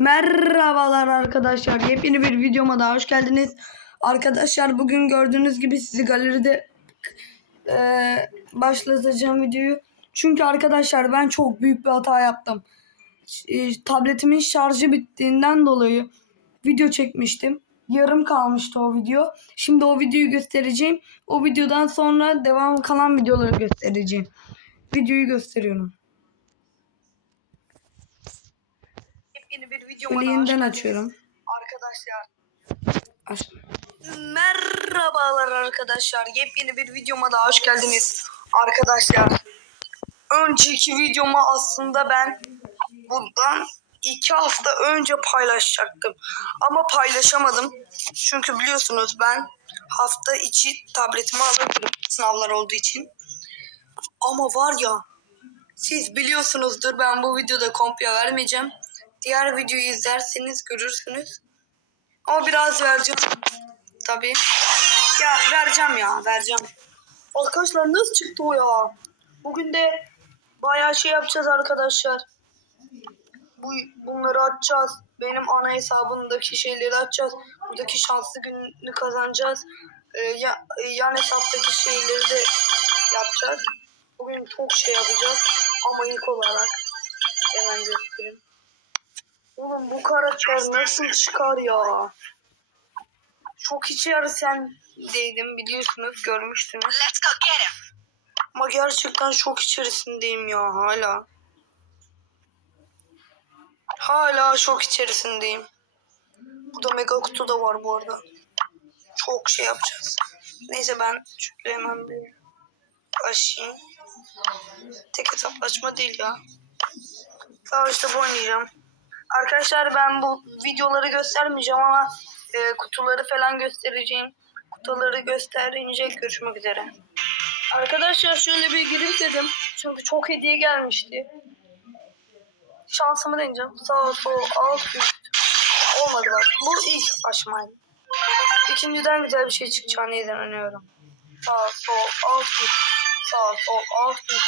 Merhabalar arkadaşlar. Yepyeni bir videoma daha hoş geldiniz. Arkadaşlar bugün gördüğünüz gibi sizi galeride eee, başlatacağım videoyu. Çünkü arkadaşlar ben çok büyük bir hata yaptım. Eee, tabletimin şarjı bittiğinden dolayı video çekmiştim. Yarım kalmıştı o video. Şimdi o videoyu göstereceğim. O videodan sonra devam kalan videoları göstereceğim. Videoyu gösteriyorum. Yepyeni bir videoma geldiniz. açıyorum. Arkadaşlar Aç. merhabalar arkadaşlar. Yepyeni bir videoma daha hoş geldiniz. Arkadaşlar önceki videomu aslında ben bundan iki hafta önce paylaşacaktım. Ama paylaşamadım. Çünkü biliyorsunuz ben hafta içi tabletimi alırdım sınavlar olduğu için. Ama var ya siz biliyorsunuzdur ben bu videoda kompya vermeyeceğim. Diğer videoyu izlerseniz görürsünüz. Ama biraz vereceğim. Tabii. Ya vereceğim ya vereceğim. Arkadaşlar nasıl çıktı o ya? Bugün de bayağı şey yapacağız arkadaşlar. Bu, bunları açacağız. Benim ana hesabındaki şeyleri açacağız. Buradaki şanslı gününü kazanacağız. Ee, ya, e, yan hesaptaki şeyleri de yapacağız. Bugün çok şey yapacağız. Ama ilk olarak hemen göstereyim. Oğlum bu karakter nasıl çıkar ya? Çok içeri sen deydim biliyorsunuz görmüştünüz. Let's go get him. Ama gerçekten şok içerisindeyim ya hala. Hala şok içerisindeyim. Burada mega kutu da var bu arada. Çok şey yapacağız. Neyse ben şöyle hemen bir açayım. Tek hesaplaşma değil ya. Savaşta bu oynayacağım. Arkadaşlar ben bu videoları göstermeyeceğim ama e, kutuları falan göstereceğim. Kutuları gösterince görüşmek üzere. Arkadaşlar şöyle bir gireyim dedim. Çünkü çok hediye gelmişti. Şansımı deneyeceğim. Sağ sol alt üst. Olmadı bak. Bu ilk aşamaydı. İkinciden güzel bir şey çıkacağını inanıyorum. Sağ sol alt üst. Sağ sol alt üst.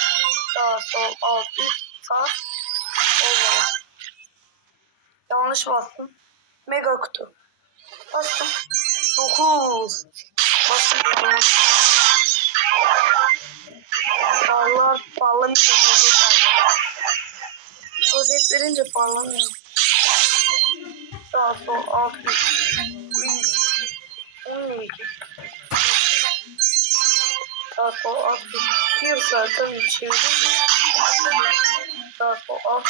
Sağ sol alt üst. Sağ. Olmadı. Yanlış bastım. Mega kutu. Bastım. 9. Bastım. Parlar, parlamayacak. Rozet. Rozet verince parlamıyor. Sağ sol alt üst. Üst. O neydi? Sağ sol alt üst. Bir mi? Sağ sol alt.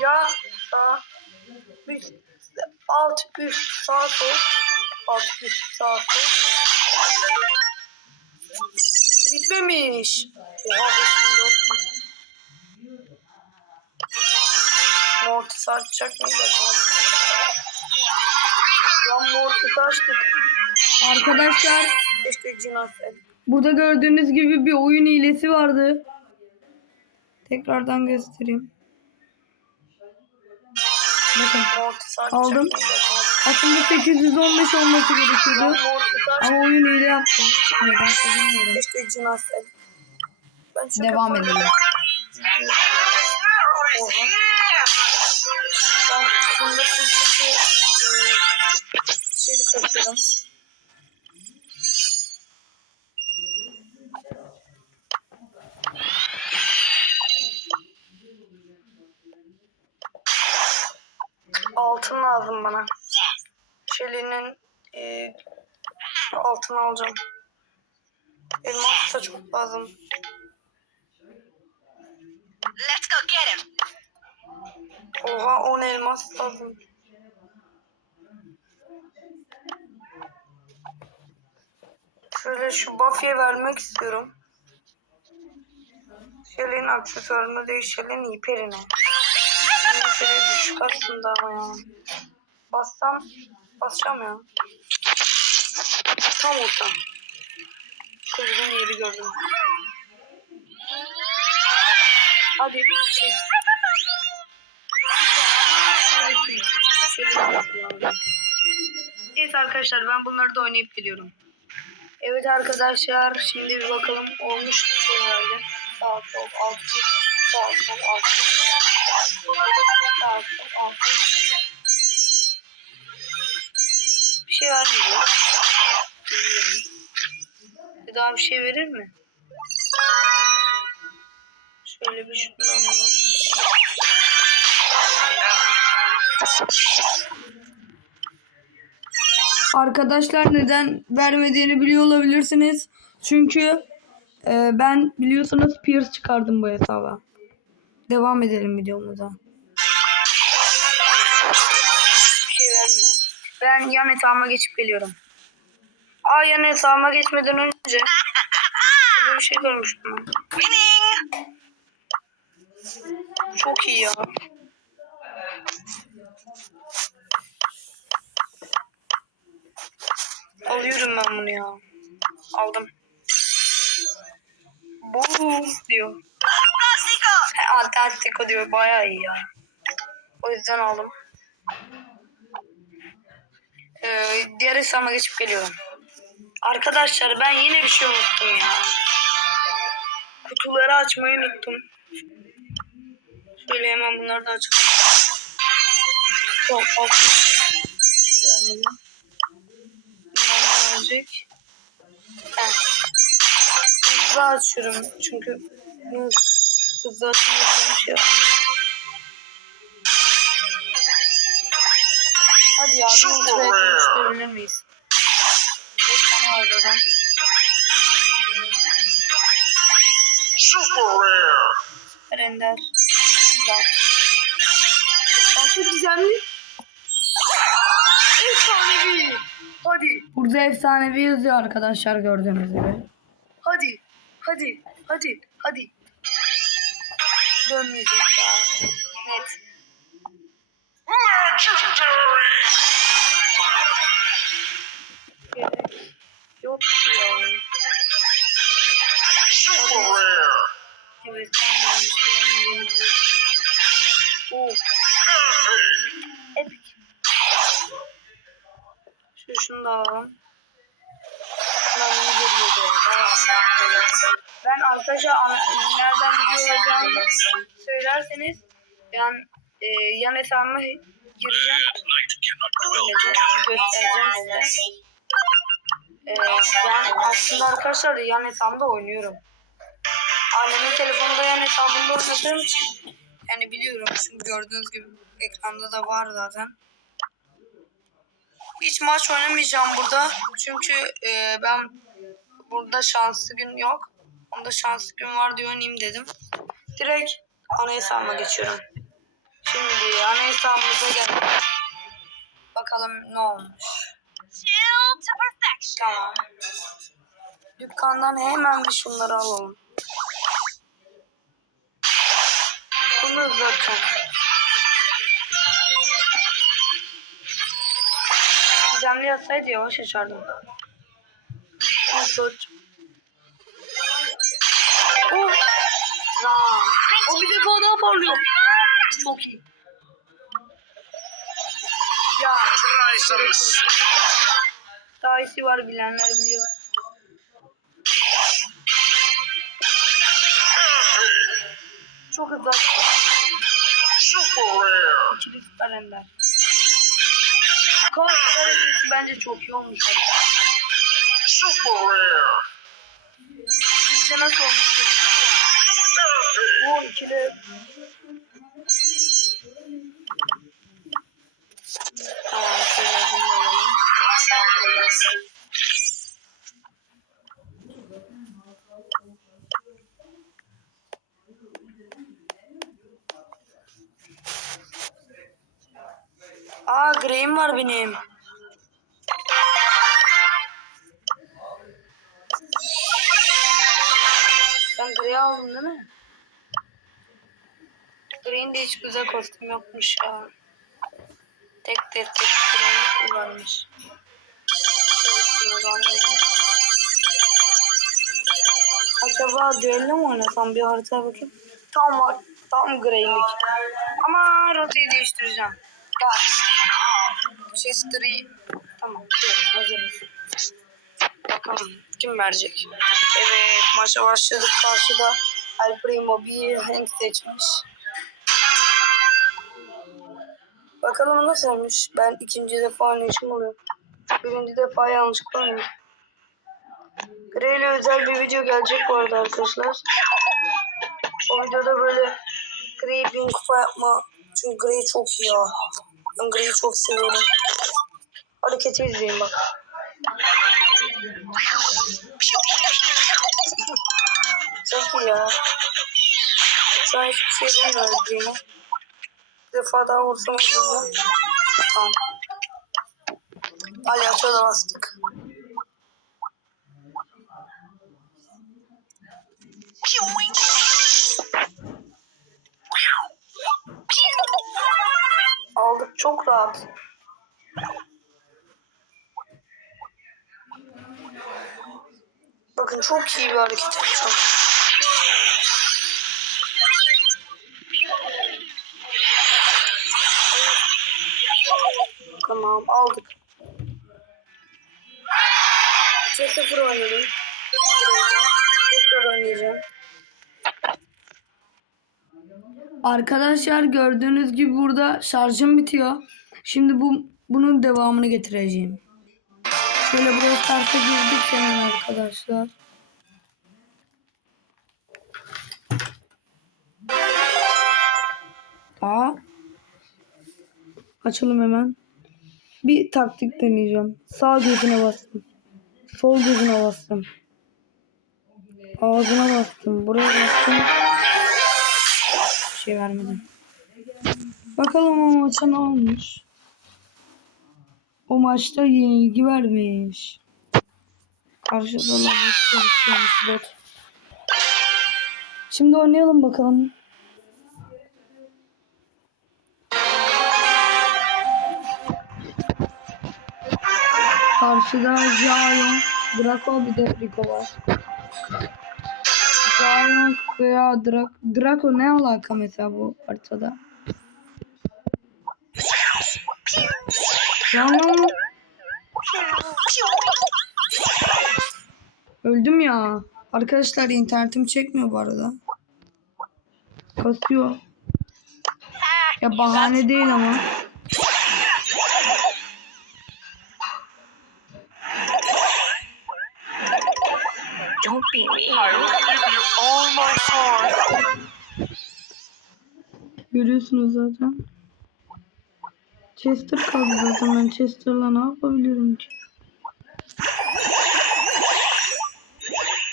Ya sağ üst. Alt üst sağ sol. Alt üst sağ sol. Bitmemiş. Oha 5400. Mortis açacak mıyız acaba? Lan Mortis açtık. Arkadaşlar Keşke. Burada gördüğünüz gibi bir oyun hilesi vardı. Tekrardan göstereyim. Bakın Aldım. aslında 815 olması gerekiyordu. Ama oyun hile yaptı. Nedense bilmiyorum. Keşke cin açsaydık. Ben şaka Devam edelim. Ben bunda çünkü e, şeyli katıyorum. Lazım bana. Şeli'nin e, altını alacağım. Elmas da çok lazım. Let's go get him. Oha 10 elmas lazım. Şöyle şu Buffy'ye vermek istiyorum. Şölenin aksesuarını değil, Şölenin hiperine. Şimdi şöyle düşük aslında ama ya. Bassam, basacağım ya. Tam orta. Kızgın yeri gördüm. Hadi şey. Neyse arkadaşlar ben bunları da oynayıp geliyorum. Evet arkadaşlar şimdi bir bakalım olmuş mu herhalde. Sağ sol alt sağ sol alt sağ sol alt şey vermiyor. Bir daha bir şey verir mi? Şöyle bir şunu alalım. Arkadaşlar neden vermediğini biliyor olabilirsiniz. Çünkü e, ben biliyorsunuz Pierce çıkardım bu hesaba. Devam edelim videomuza. Ben yan hesabıma geçip geliyorum. Aa yan hesabıma geçmeden önce burada bir şey görmüştüm. Winning! Çok iyi ya. Alıyorum ben bunu ya. Aldım. Boom diyor. Fantastico! Fantastico diyor. Bayağı iyi ya. O yüzden aldım. Ee, diğer hesabıma geçip geliyorum. Arkadaşlar ben yine bir şey unuttum ya. Kutuları açmayı unuttum. Şöyle hemen bunları da açalım. Çok hafif. Gelmedi. Bundan. Hızlı açıyorum çünkü hız- hızlı bir şey varmış. Hadi ya bir ultraya dönüştürebilir miyiz? 5 tane var zaten. Super rare! Render. Güzel. Çok gizemli. Efsanevi. Hadi. Burada efsanevi yazıyor arkadaşlar gördüğünüz gibi. Hadi. Hadi. Hadi. Hadi. Dönmeyecek ya. Net. Legendary! Arkadaşlar nereden video olacağını söylerseniz yani e, yan hesabıma gireceğim. Göstereceğim size. E, ben aslında arkadaşlar yan hesabımda oynuyorum. Annemin telefonunda yan hesabında oynadığım için yani biliyorum çünkü gördüğünüz gibi ekranda da var zaten. Hiç maç oynamayacağım burada. Çünkü e, ben burada şanslı gün yok. Onda şanslı gün var diye oynayayım dedim. Direkt ana hesabıma geçiyorum. Şimdi ana hesabımıza geldik. Bakalım ne olmuş. Tamam. Dükkandan hemen bir şunları alalım. Bunu zaten. Gizemli yatsaydı yavaş açardım. Nasıl O bir defa daha parlıyor. Çok iyi. Ya. Price'ımız. Daha iyisi var bilenler biliyor. Çok hızlı. Super rare. İkili süper ender. Kol bence çok iyi olmuş. Super rare. Sizce nasıl olmuştur? 12'de Tamam şöyle bunu alalım. Aa greyim var benim. Ben grey aldım değil mi? Grey'in de hiç güzel kostüm yokmuş ya. Tek tek tek grey varmış. Acaba düello mu oynasam bir haritaya bakayım. Tam var. Tam greylik. Ama rotayı değiştireceğim. Guys. Chester'ı tamam. Hazırız. Bakalım kim verecek. Evet maça başladık. Karşıda El Primo bir Hank seçmiş. Bakalım nasılmış. Ben ikinci defa oynayışım oluyor. Birinci defa yanlışlıkla oynadım. Grey ile özel bir video gelecek bu arada arkadaşlar. O videoda böyle Grey bin kupa yapma. Çünkü Grey çok iyi ya. Ben Grey'i çok seviyorum. Hareketi izleyin bak. Çok iyi ya. An hiçbir şey bilmiyorum defa daha hızlı. Tamam. Palyaço da bastık. Aldık çok rahat. Bakın çok iyi bir hareket yapacağım. Tamam aldık. 2-0 oynadım. Tekrar oynayacağım. Arkadaşlar gördüğünüz gibi burada şarjım bitiyor. Şimdi bu bunun devamını getireceğim. Şöyle buraya start'a girdik hemen arkadaşlar. Aa. Açalım hemen. Bir taktik deneyeceğim. Sağ gözüne bastım. Sol gözüne bastım. Ağzına bastım. Buraya bastım. Bir şey vermedim. Bakalım o maça ne olmuş. O maçta yenilgi vermiş. Karşıda bot. Şimdi oynayalım bakalım. Karşıda Zion, Draco bir de Rico var. Zion veya Draco. Draco ne alaka mesela bu haritada? Lan. Öldüm ya. Arkadaşlar internetim çekmiyor bu arada. Kasıyor. Ya bahane değil ama. Don't beat me. I will give you all my heart. Görüyorsunuz zaten. Chester kaldı zaten. Ben Chester'la ne yapabilirim ki?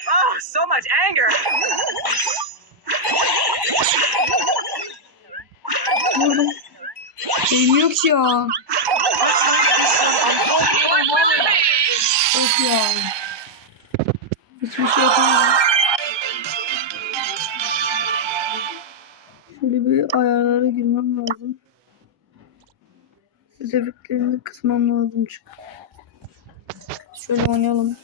Oh, so much anger. Vurdum. Değmiyor ki ya. Of ya. Hiçbir şey yapamadım. Şöyle bir ayarlara girmem lazım. Ses efektlerini kısmam lazım çünkü. Şöyle oynayalım.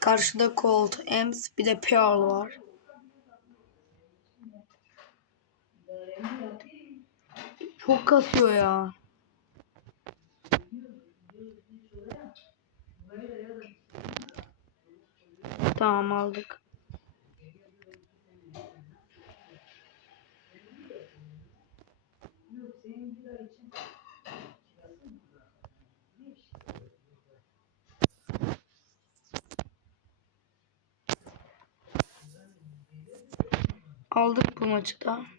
Karşıda Colt, Ems bir de Pearl var. Çok kasıyor ya. Tamam aldık. Aldık bu maçı da.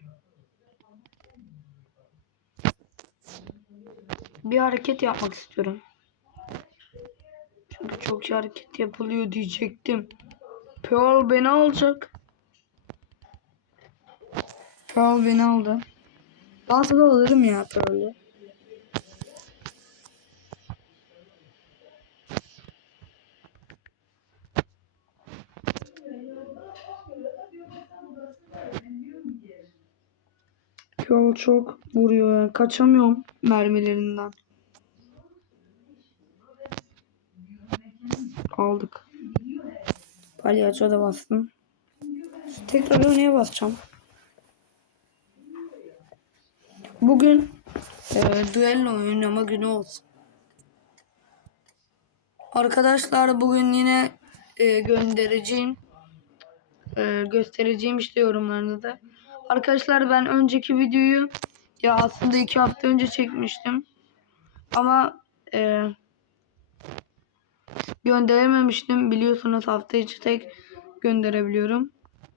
Bir hareket yapmak istiyorum. Çünkü çok hareket yapılıyor diyecektim. Pearl beni alacak. Pearl beni aldı. Daha sonra alırım ya Pearl'ü. Pearl çok vuruyor ya. Kaçamıyorum mermilerinden. Aldık. Palyaço da bastım. Tekrar oynaya basacağım. Bugün e, duello oynama günü olsun. Arkadaşlar bugün yine e, göndereceğim. E, göstereceğim işte yorumlarını da. Arkadaşlar ben önceki videoyu ya aslında iki hafta önce çekmiştim. Ama e, gönderememiştim. Biliyorsunuz hafta içi tek gönderebiliyorum.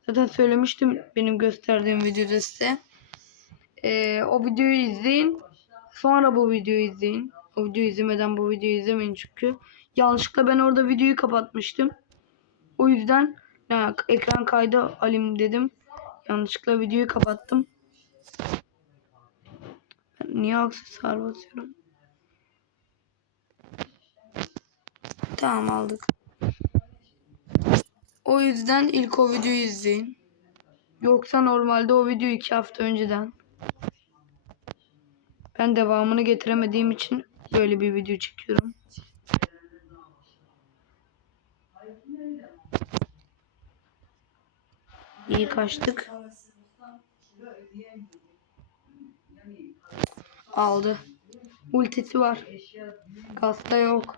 Zaten söylemiştim benim gösterdiğim videoda size. E, o videoyu izleyin. Sonra bu videoyu izleyin. O videoyu izlemeden bu videoyu izlemeyin çünkü. Yanlışlıkla ben orada videoyu kapatmıştım. O yüzden ya, ekran kaydı alayım dedim. Yanlışlıkla videoyu kapattım. Niye aksesuar basıyorum? Tamam aldık. O yüzden ilk o videoyu izleyin. Yoksa normalde o video iki hafta önceden. Ben devamını getiremediğim için böyle bir video çekiyorum. İyi kaçtık. Aldı. Ultisi var. Kasta yok.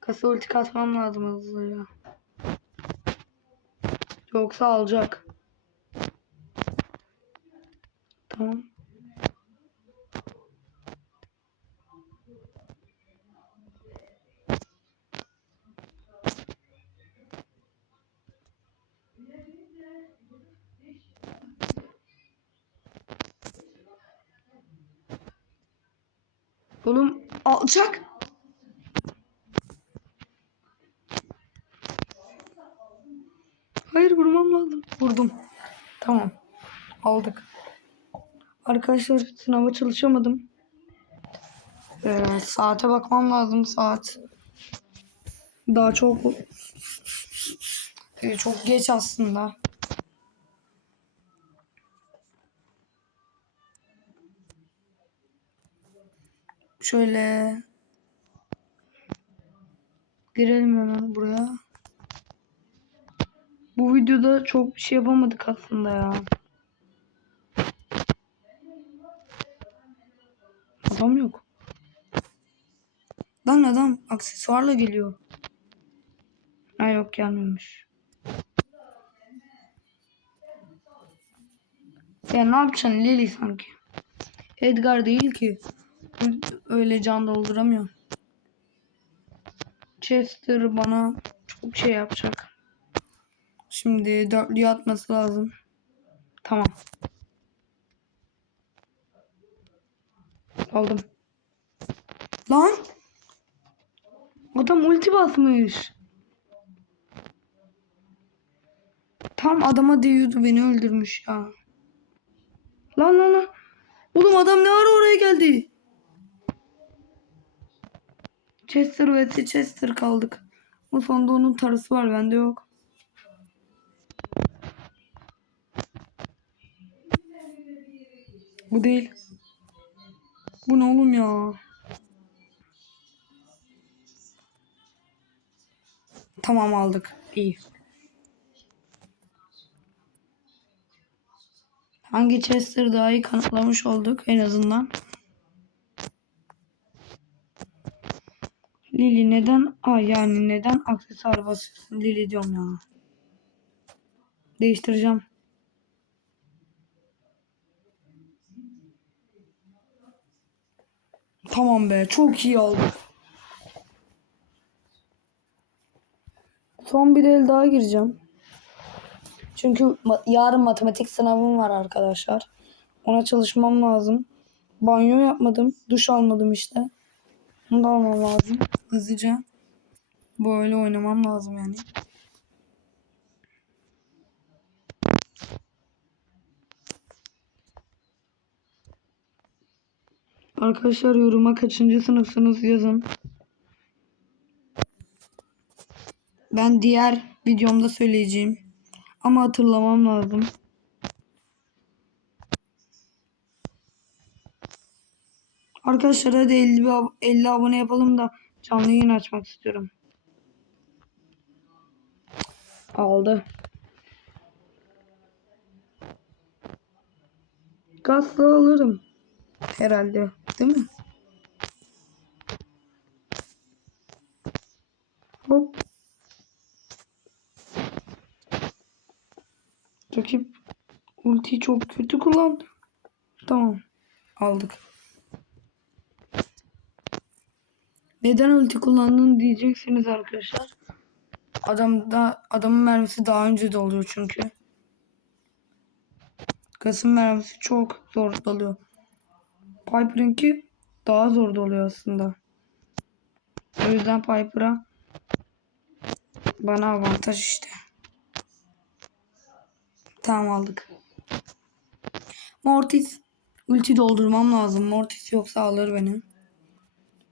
Kasa ulti kasmam lazım hızlıca. Yoksa alacak. Tamam. Alacak. Hayır vurmam lazım. Vurdum. Tamam. Aldık. Arkadaşlar sınava çalışamadım. Ee, saate bakmam lazım saat. Daha çok Ee, çok geç aslında. Şöyle girelim hemen buraya. Bu videoda çok bir şey yapamadık aslında ya. Adam yok. Lan adam aksesuarla geliyor. Ha yok gelmemiş. Ya ne yapacaksın Lily sanki? Edgar değil ki. Öyle can dolduramıyor. Chester bana çok şey yapacak. Şimdi dörtlüyü atması lazım. Tamam. Aldım. Lan! Adam ulti basmış. Tam adama değiyordu beni öldürmüş ya. Lan lan lan. Oğlum adam ne ara oraya geldi? Chester vs Chester kaldık. O sonunda onun tarısı var bende yok. Bu değil. Bu ne oğlum ya? Tamam aldık. İyi. Hangi Chester daha iyi kanıtlamış olduk en azından. Lily neden? Aa yani neden aksesuar basıyorsun? Lily diyorum ya. Değiştireceğim. Tamam be çok iyi aldık. Son bir el daha gireceğim. Çünkü yarın matematik sınavım var arkadaşlar. Ona çalışmam lazım. Banyo yapmadım. Duş almadım işte. Bunu da almam lazım. Hızlıca. Böyle oynamam lazım yani. Arkadaşlar yoruma kaçıncı sınıfsınız yazın. Ben diğer videomda söyleyeceğim. Ama hatırlamam lazım. Arkadaşlar hadi 50, bir ab- 50 abone yapalım da Canlı yayın açmak istiyorum. Aldı. Gazla alırım. Herhalde. Değil mi? Hop. Rakip ultiyi çok kötü kullandı. Tamam. Aldık. Neden ulti kullandın diyeceksiniz arkadaşlar. Adam da adamın mermisi daha önce de çünkü. Kasım mermisi çok zor doluyor. Piper'ınki daha zor doluyor aslında. O yüzden Piper'a bana avantaj işte. Tamam aldık. Mortis ulti doldurmam lazım. Mortis yoksa alır beni.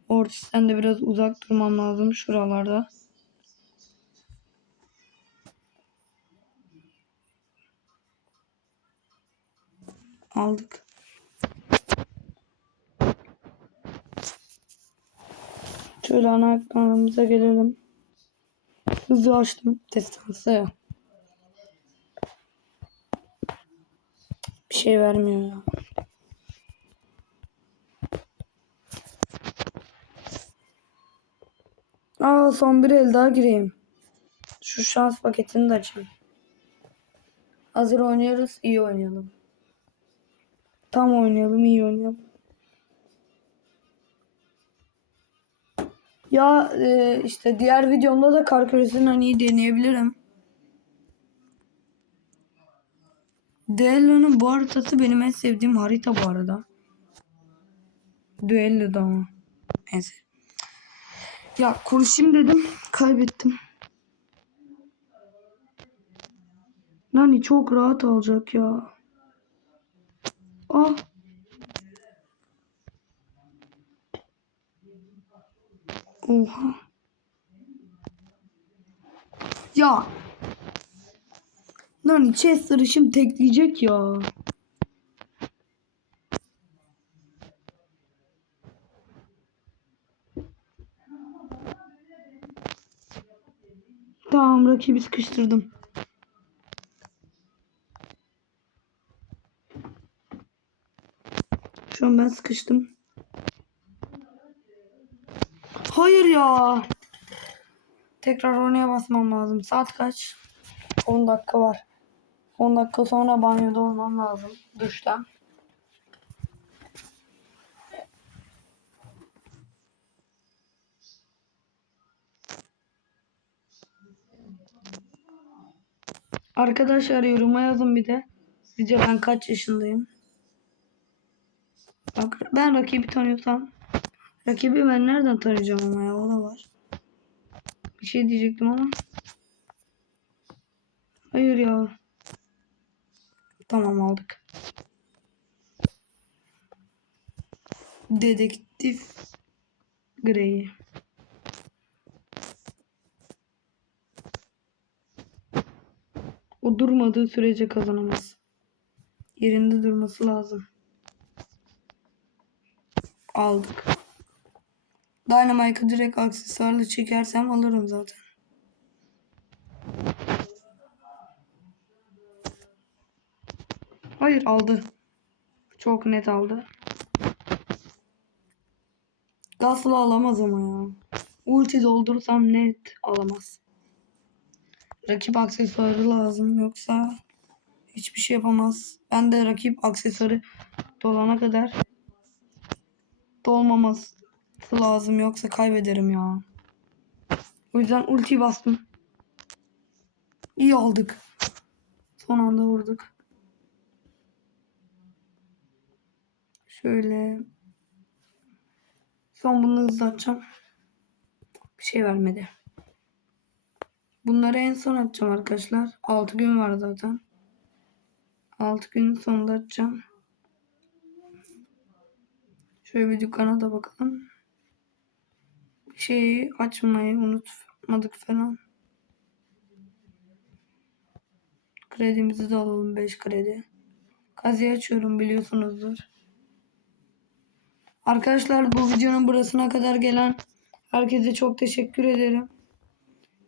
Mortis'ten de biraz uzak durmam lazım şuralarda. Aldık. Şöyle ana ekranımıza gelelim. Hızlı açtım. Destansı. Bir şey vermiyor ya. Aa son bir el daha gireyim. Şu şans paketini de açayım. Hazır oynuyoruz, iyi oynayalım. Tam oynayalım, iyi oynayalım. Ya e, işte diğer videomda da kar küresini hani deneyebilirim. Duello'nun bu haritası benim en sevdiğim harita bu arada. Duello'da ama. Neyse. Ya konuşayım dedim. Kaybettim. Nani çok rahat alacak ya. Ah. Oha. Ya. Nani Chester şimdi tekleyecek ya. Tamam rakibi sıkıştırdım. Şu an ben sıkıştım. Hayır ya. Tekrar oynaya basmam lazım. Saat kaç? 10 dakika var. 10 dakika sonra banyoda olmam lazım. Duşta. Arkadaşlar yoruma yazın bir de. Sizce ben kaç yaşındayım? Bak ben rakibi tanıyorsam rakibi ben nereden tanıyacağım ama ya o da var. Bir şey diyecektim ama. Hayır ya. Tamam aldık. Dedektif Grey. O durmadığı sürece kazanamaz. Yerinde durması lazım. Aldık. Dynamite'ı direkt aksesuarla çekersem alırım zaten. Hayır aldı. Çok net aldı. Gazla alamaz ama ya. Ulti doldursam net alamaz. Rakip aksesuarı lazım yoksa hiçbir şey yapamaz. Ben de rakip aksesuarı dolana kadar dolmaması lazım yoksa kaybederim ya. O yüzden ulti bastım. İyi aldık. Son anda vurduk. Şöyle. Son bunu hızlatacağım. Bir şey vermedi. Bunları en son atacağım arkadaşlar. 6 gün var zaten. 6 günün sonunda atacağım. Şöyle bir dükkana da bakalım. Bir şeyi açmayı unutmadık falan. Kredimizi de alalım 5 kredi. Kazıyı açıyorum biliyorsunuzdur. Arkadaşlar bu videonun burasına kadar gelen herkese çok teşekkür ederim.